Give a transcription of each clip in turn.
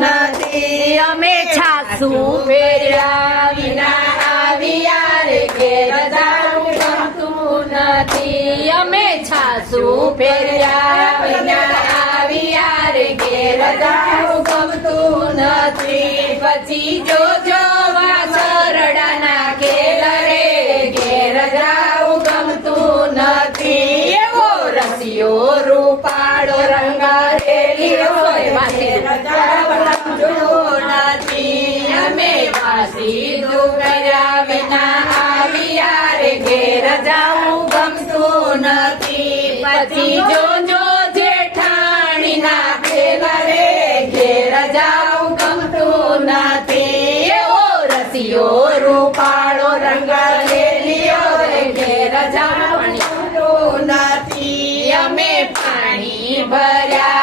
નથી અમે છાસુ વેરા વિના આવ્યા રે નથી અમે છાસુ ફેર્યા પછી જોજો નથી, પછી જોજો જેઠાણીના ખેલા રે ઘેર જાવું ગમતું નથી. એવો રસિયો રૂપાળો રંગ લેલિયો રે, ઘેર જાવું ગમતું નથી. અમે પાણી ભર્યા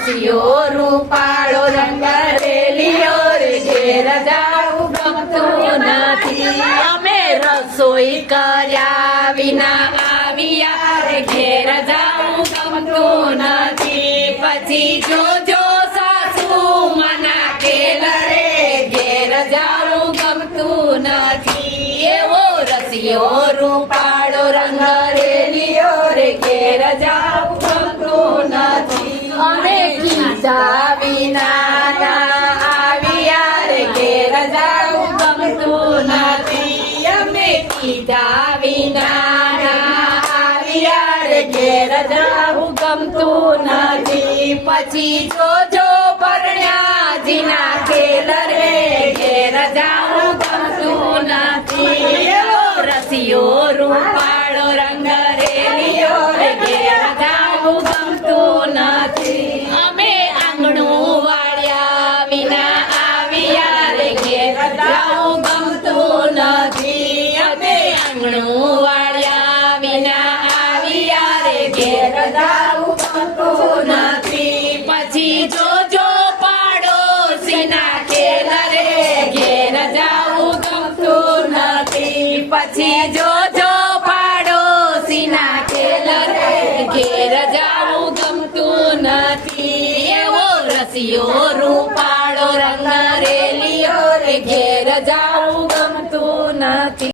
રસિયો રૂપાળો રંગ રેલીઓ ઘેર જાવું ગમતું નથી. અમે રસોઈ કર્યા વિના આવ્યા રે, ઘેર જાવું ગમતું નથી. પછી જોજો સાસુ મના કેલ રે, ઘેર જાવું ગમતું નથી. એવો રસિયો, રૂપાળો રંગ રેલીઓ રે, ઘેર જાવું કીધા વિના ના આવ્યા રે ઘેર જાવું ગમતું નથી. અમે કીધા વિના ના આવ્યા રે ઘેર જાવું ગમતું પછી જોજો પરણ્યા જીના ખેલ રે ઘેર જાવું ગમતું નથી રસિયો રૂપાળો રંગ રેલિયો રે જાવું ગમતું આંગણું વાળ્યા વિના આવ્યા રે પછી જોજો પાડોશીના ખેલ રે ઘેર જાવું નથી પછી જોજો પાડોશીના ખેલ રે ઘેર જાવું ગમતું નથી. એવો રૂપાળો રંગ રેલીઓ રે, ઘેર જાવું